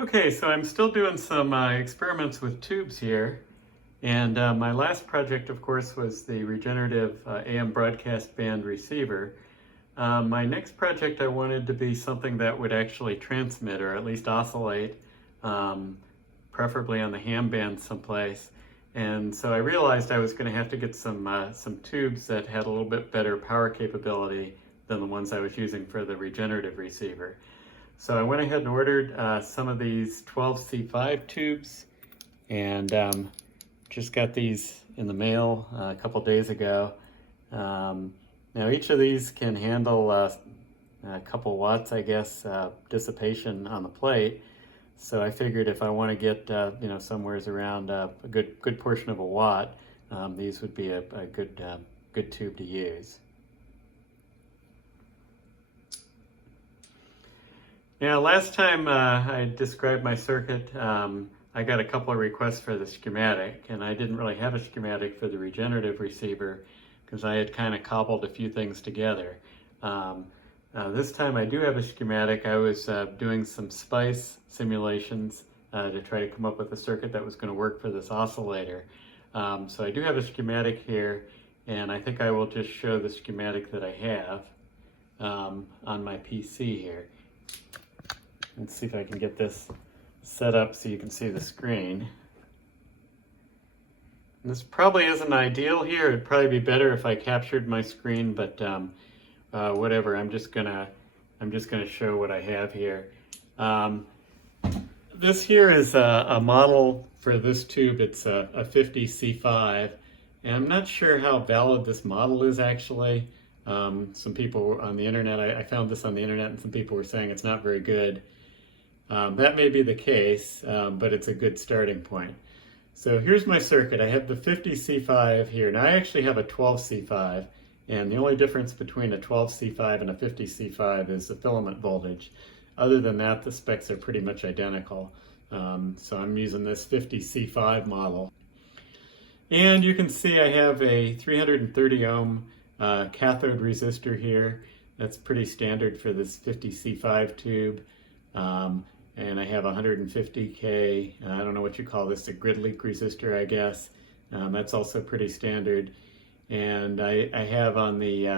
Okay, so I'm still doing some experiments with tubes here. And my last project, of course, was the regenerative AM broadcast band receiver. My next project I wanted to be something that would actually transmit or at least oscillate, preferably on the ham band someplace. And so I realized I was going to have to get some tubes that had a little bit better power capability than the ones I was using for the regenerative receiver. So I went ahead and ordered some of these 12C5 tubes, and just got these in the mail a couple days ago. Now each of these can handle a couple watts, I guess, dissipation on the plate. So I figured if I want to get somewheres around a good portion of a watt, these would be a good tube to use. Yeah, last time I described my circuit, I got a couple of requests for the schematic, and I didn't really have a schematic for the regenerative receiver because I had kind of cobbled a few things together. This time I do have a schematic. I was doing some SPICE simulations to try to come up with a circuit that was going to work for this oscillator. So I do have a schematic here, and I think I will just show the schematic that I have on my PC here. Let's see if I can get this set up so you can see the screen. And this probably isn't ideal here. It'd probably be better if I captured my screen, but whatever. I'm just gonna show what I have here. This here is a model for this tube. It's a 50C5, and I'm not sure how valid this model is actually. Some people on the internet, I found this on the internet, and some people were saying it's not very good. That may be the case, but it's a good starting point. So here's my circuit. I have the 50C5 here. Now I actually have a 12C5, and the only difference between a 12C5 and a 50C5 is the filament voltage. Other than that, the specs are pretty much identical. So I'm using this 50C5 model. And you can see I have a 330 ohm cathode resistor here. That's pretty standard for this 50C5 tube. And I have 150K, I don't know what you call this, a grid leak resistor, I guess. That's also pretty standard. And I have on the,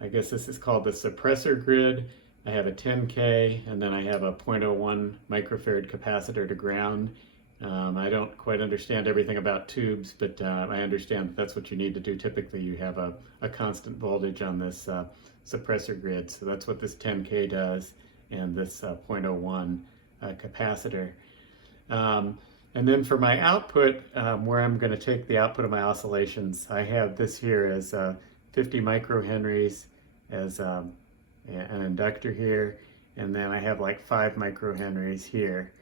I guess this is called the suppressor grid, I have a 10K, and then I have a 0.01 microfarad capacitor to ground. I don't quite understand everything about tubes, but I understand that that's what you need to do. Typically you have a constant voltage on this suppressor grid, so that's what this 10K does, and this 0.01 capacitor. And then for my output, where I'm going to take the output of my oscillations, I have this here as 50 microhenries as an inductor here, and then I have like 5 microhenries here.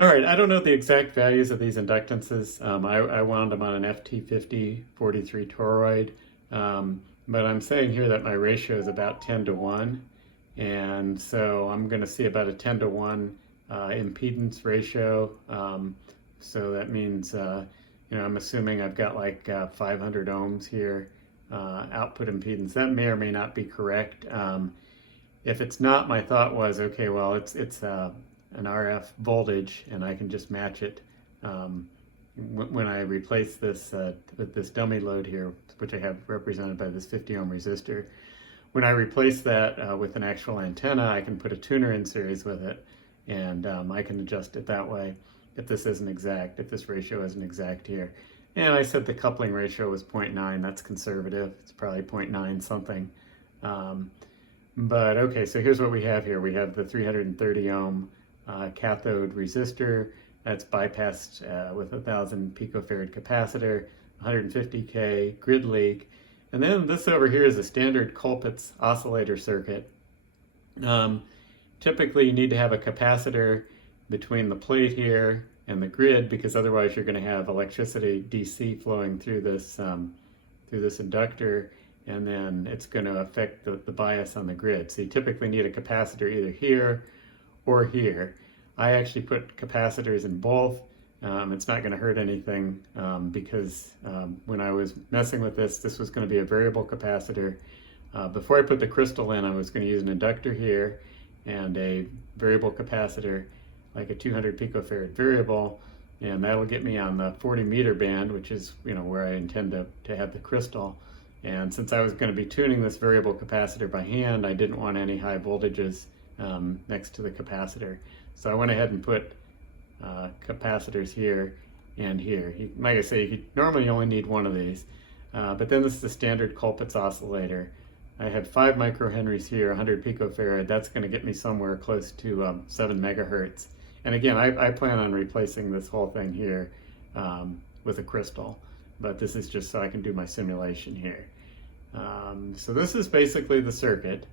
All right, I don't know the exact values of these inductances. I wound them on an FT50 43 toroid, but I'm saying here that my ratio is about 10:1. And so I'm going to see about a 10:1 impedance ratio. So that means, I'm assuming I've got like 500 ohms here, output impedance. That may or may not be correct. If it's not, my thought was, okay, well, it's an RF voltage, and I can just match it when I replace this with this dummy load here, which I have represented by this 50 ohm resistor. When I replace that with an actual antenna, I can put a tuner in series with it, and I can adjust it that way if this isn't exact, if this ratio isn't exact here. And I said the coupling ratio was 0.9, that's conservative. It's probably 0.9 something. But okay, so here's what we have here. We have the 330 ohm cathode resistor that's bypassed with 1000 picofarad capacitor, 150K grid leak. And then this over here is a standard Colpitts oscillator circuit. Typically you need to have a capacitor between the plate here and the grid, because otherwise you're going to have electricity DC flowing through this inductor, and then it's going to affect the bias on the grid. So you typically need a capacitor either here or here. I actually put capacitors in both. It's not going to hurt anything because when I was messing with this was going to be a variable capacitor. Before I put the crystal in, I was going to use an inductor here and a variable capacitor like a 200 picofarad variable, and that'll get me on the 40 meter band, which is where I intend to have the crystal. And since I was going to be tuning this variable capacitor by hand, I didn't want any high voltages next to the capacitor. So I went ahead and put capacitors here and here. Like I say, you normally only need one of these, but then this is the standard Colpitts oscillator. I had 5 microhenries here, 100 picofarad. That's going to get me somewhere close to 7 megahertz. And again, I plan on replacing this whole thing here with a crystal, but this is just so I can do my simulation here. So this is basically the circuit.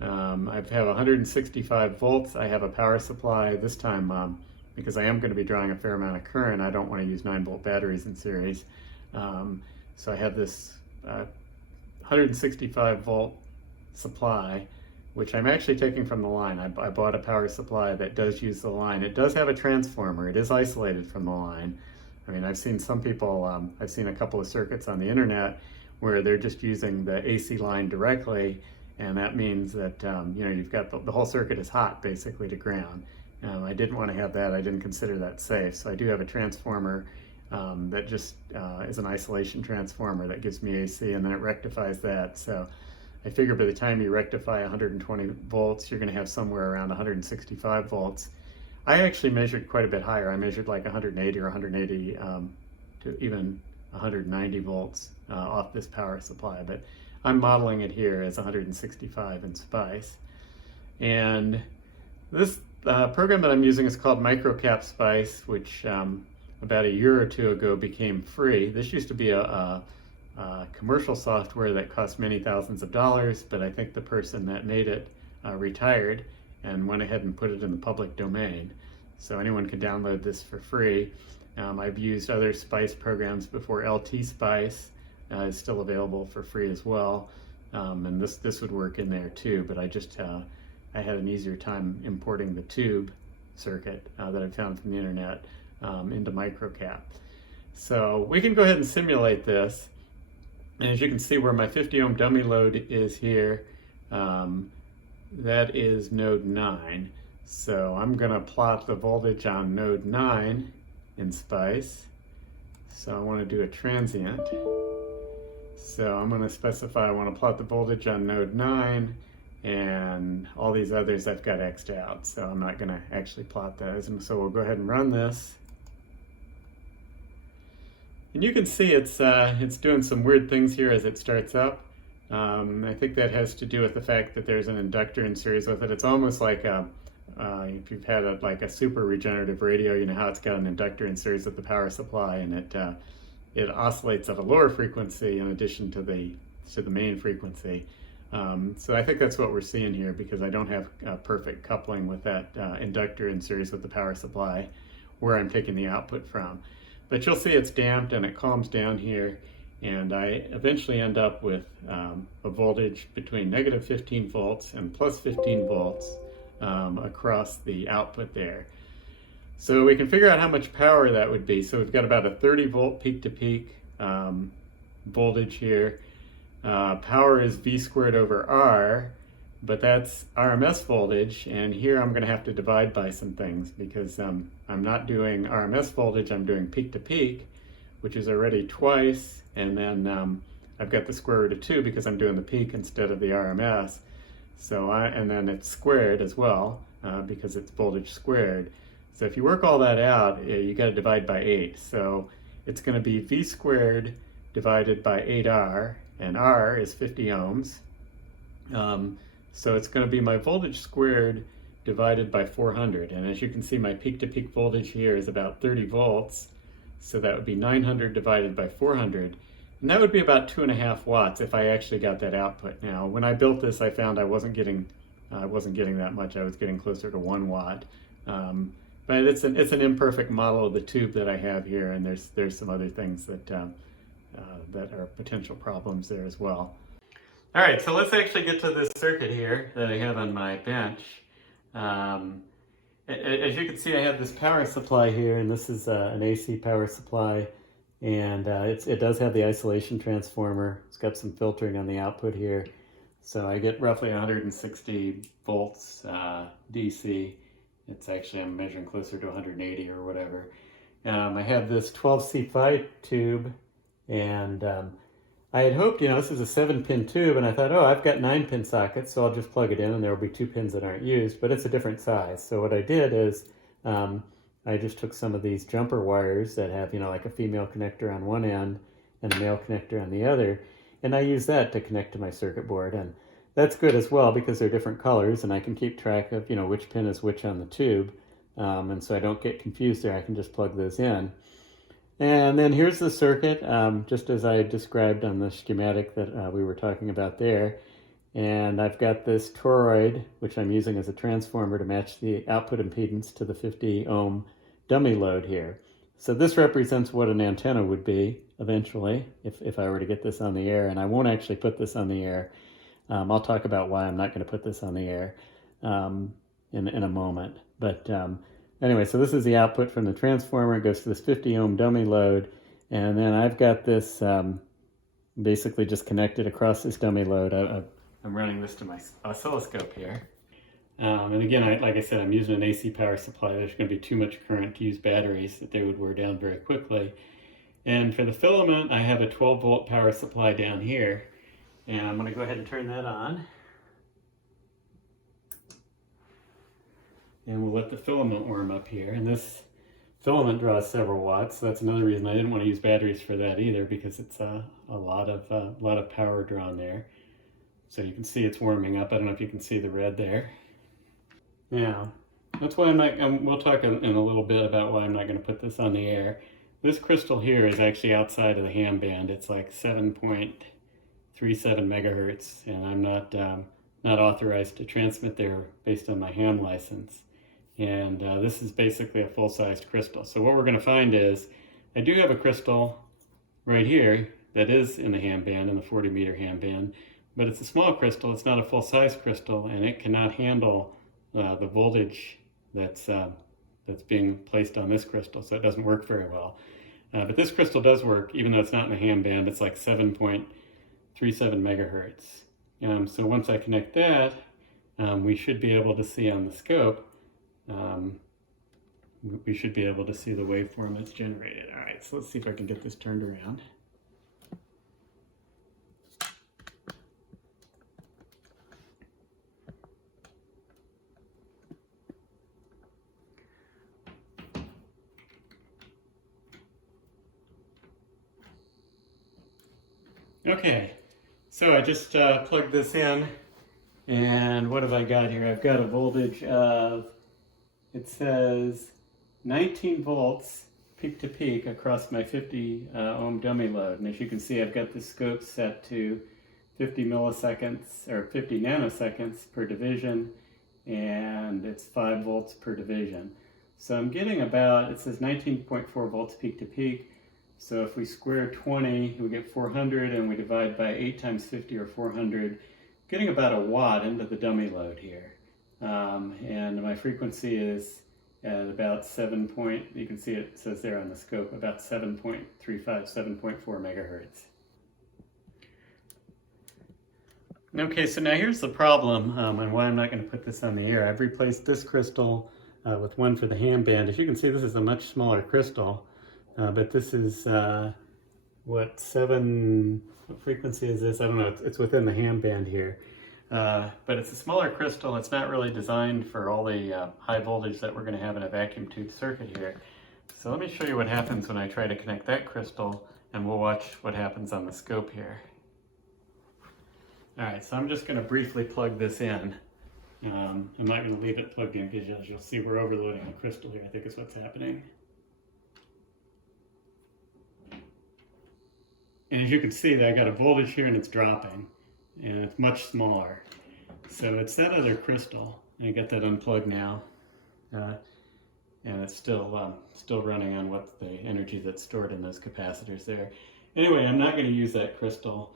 I have 165 volts. I have a power supply. This time, because I am going to be drawing a fair amount of current, I don't want to use 9-volt batteries in series. So I have this 165 volt supply, which I'm actually taking from the line. I bought a power supply that does use the line. It does have a transformer. It is isolated from the line. I mean, I've seen some people, I've seen a couple of circuits on the internet where they're just using the AC line directly, and that means that you've got the whole circuit is hot basically to ground. I didn't want to have that. I didn't consider that safe. So I do have a transformer that just is an isolation transformer that gives me AC, and then it rectifies that. So I figure by the time you rectify 120 volts, you're going to have somewhere around 165 volts. I actually measured quite a bit higher. I measured like 180 or 180 to even 190 volts off this power supply, but I'm modeling it here as 165 in SPICE. And this program that I'm using is called MicroCap SPICE, which about a year or two ago became free. This used to be a commercial software that cost many thousands of dollars, but I think the person that made it retired and went ahead and put it in the public domain. So anyone can download this for free. I've used other SPICE programs before. LT SPICE is still available for free as well, and this would work in there too, but I had an easier time importing the tube circuit that I found from the internet into MicroCap. So we can go ahead and simulate this, and as you can see where my 50 ohm dummy load is here, that is node 9. So I'm going to plot the voltage on node 9 in SPICE. So I want to do a transient. So I'm going to specify I want to plot the voltage on node 9, and all these others I've got X'd out, so I'm not going to actually plot those. And so we'll go ahead and run this. And you can see it's doing some weird things here as it starts up. I think that has to do with the fact that there's an inductor in series with it. It's almost like if you've had a super regenerative radio, you know how it's got an inductor in series with the power supply, and it oscillates at a lower frequency in addition to the main frequency. So I think that's what we're seeing here, because I don't have perfect coupling with that inductor in series with the power supply where I'm taking the output from. But you'll see it's damped and it calms down here, and I eventually end up with a voltage between negative 15 volts and plus 15 volts across the output there. So we can figure out how much power that would be. So we've got about a 30 volt peak to peak voltage here. Power is V squared over R, but that's RMS voltage, and here I'm going to have to divide by some things, because I'm not doing RMS voltage, I'm doing peak to peak, which is already twice, and then I've got the square root of 2 because I'm doing the peak instead of the RMS. So and then it's squared as well because it's voltage squared. So if you work all that out, you got to divide by 8. So it's going to be V squared divided by 8R, and R is 50 ohms. So it's going to be my voltage squared divided by 400. And as you can see, my peak-to-peak voltage here is about 30 volts. So that would be 900 divided by 400. And that would be about 2.5 watts if I actually got that output. Now, when I built this, I found I wasn't getting that much. I was getting closer to 1 watt. But it's an imperfect model of the tube that I have here, and there's some other things that are potential problems there as well. All right, so let's actually get to this circuit here that I have on my bench. As you can see, I have this power supply here, and this is an AC power supply, and it does have the isolation transformer. It's got some filtering on the output here, so I get roughly 160 volts DC It's actually, I'm measuring closer to 180 or whatever. I have this 12C5 tube, and I had hoped, this is a 7-pin tube, and I thought, oh, I've got 9-pin sockets, so I'll just plug it in, and there will be 2 pins that aren't used, but it's a different size. So what I did is I just took some of these jumper wires that have, like a female connector on one end and a male connector on the other, and I use that to connect to my circuit board. And that's good as well because they're different colors, and I can keep track of, which pin is which on the tube. And so I don't get confused there. I can just plug those in. And then here's the circuit, just as I described on the schematic that we were talking about there. And I've got this toroid, which I'm using as a transformer to match the output impedance to the 50 ohm dummy load here. So this represents what an antenna would be eventually if I were to get this on the air. And I won't actually put this on the air. I'll talk about why I'm not going to put this on the air in a moment. But anyway, so this is the output from the transformer. It goes to this 50 ohm dummy load. And then I've got this basically just connected across this dummy load. I'm running this to my oscilloscope here. And again, like I said, I'm using an AC power supply. There's going to be too much current to use batteries, that they would wear down very quickly. And for the filament, I have a 12-volt power supply down here. And I'm going to go ahead and turn that on. And we'll let the filament warm up here. And this filament draws several watts. So that's another reason I didn't want to use batteries for that either, because it's a lot of power drawn there. So you can see it's warming up. I don't know if you can see the red there. Now, that's why we'll talk in a little bit about why I'm not going to put this on the air. This crystal here is actually outside of the ham band. It's like 7.37 megahertz, and I'm not authorized to transmit there based on my ham license. And this is basically a full-sized crystal. So what we're going to find is, I do have a crystal right here that is in the ham band, in the 40-meter ham band, but it's a small crystal. It's not a full-size crystal, and it cannot handle the voltage that's being placed on this crystal, so it doesn't work very well. But this crystal does work, even though it's not in the ham band. It's like 7.37 megahertz. So once I connect that, we should be able to see on the scope, we should be able to see the waveform that's generated. All right, so let's see if I can get this turned around. Okay, so I just plugged this in, and what have I got here? I've got a voltage of, it says 19 volts peak to peak across my 50 ohm dummy load. And as you can see, I've got the scope set to 50 milliseconds or 50 nanoseconds per division, and it's 5 volts per division. So I'm getting about, it says 19.4 volts peak to peak. So if we square 20, we get 400, and we divide by 8 times 50, or 400, getting about a watt into the dummy load here. And my frequency is at about you can see it says there on the scope, about 7.35, 7.4 megahertz. Okay, so now here's the problem, and why I'm not going to put this on the air. I've replaced this crystal with one for the ham band. As you can see, this is a much smaller crystal. But this is, what frequency is this? I don't know, it's within the ham band here. But it's a smaller crystal. It's not really designed for all the high voltage that we're going to have in a vacuum tube circuit here. So let me show you what happens when I try to connect that crystal, and we'll watch what happens on the scope here. All right, so I'm just going to briefly plug this in. I'm not going to leave it plugged in because as you'll see, we're overloading the crystal here. I think is what's happening. And as you can see, I got a voltage here and it's dropping, and it's much smaller. So it's that other crystal. I got that unplugged now, and it's still running on what the energy that's stored in those capacitors there. Anyway, I'm not going to use that crystal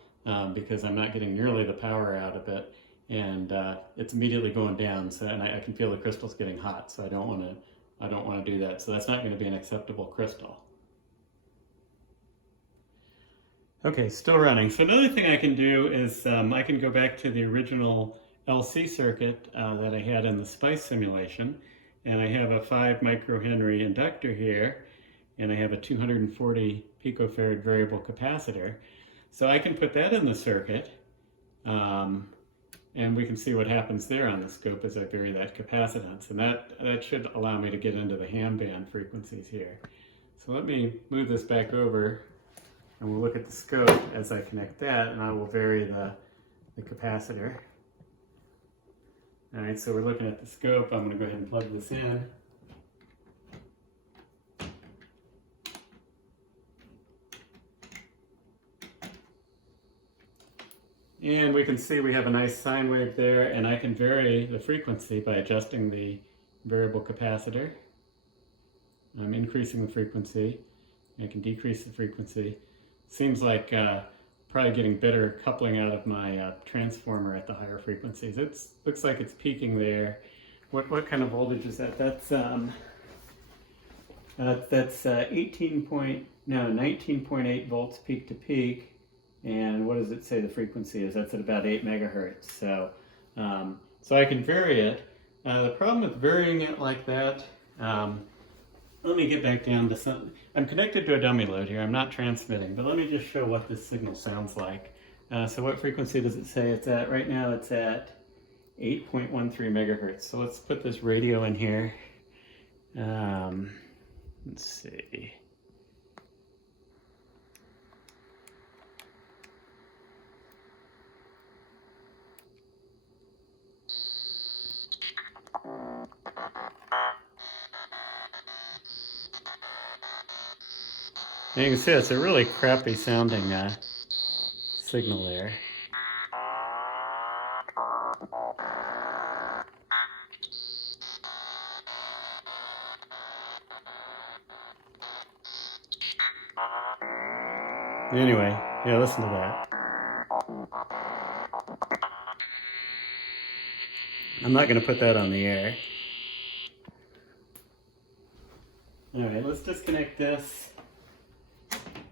because I'm not getting nearly the power out of it, and it's immediately going down. So, and I can feel the crystal's getting hot. So I don't want to do that. So that's not going to be an acceptable crystal. Okay, still running. So another thing I can do is I can go back to the original LC circuit that I had in the SPICE simulation, and I have a 5 microhenry inductor here, and I have a 240 picofarad variable capacitor. So I can put that in the circuit, and we can see what happens there on the scope as I vary that capacitance. And that should allow me to get into the ham band frequencies here. So let me move this back over, and we'll look at the scope as I connect that, and I will vary the capacitor. All right, so we're looking at the scope. I'm going to go ahead and plug this in. And we can see we have a nice sine wave there, and I can vary the frequency by adjusting the variable capacitor. I'm increasing the frequency. I can decrease the frequency. Seems like probably getting better coupling out of my transformer at the higher frequencies. It looks like it's peaking there. What kind of voltage is that? That's 19.8 volts peak to peak. And what does it say the frequency is? That's at about 8 megahertz. So, so I can vary it. The problem with varying it like that, let me get back down to something. I'm connected to a dummy load here. I'm not transmitting, but let me just show what this signal sounds like. So what frequency does it say it's at? Right now it's at 8.13 megahertz. So let's put this radio in here. Let's see. And you can see it's a really crappy sounding signal there. Anyway, yeah, listen to that. I'm not going to put that on the air. All right, let's disconnect this.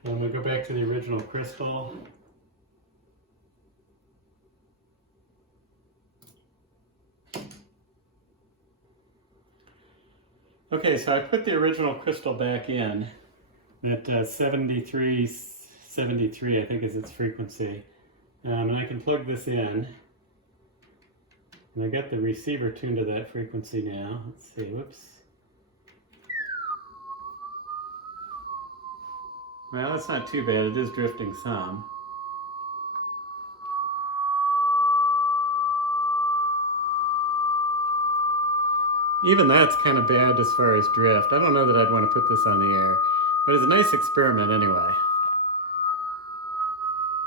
And we'll go back to the original crystal. Okay, so I put the original crystal back in. That 73, I think, is its frequency. And I can plug this in. And I got the receiver tuned to that frequency now. Let's see, whoops. Well, that's not too bad. It is drifting some. Even that's kind of bad as far as drift. I don't know that I'd want to put this on the air, but it's a nice experiment anyway.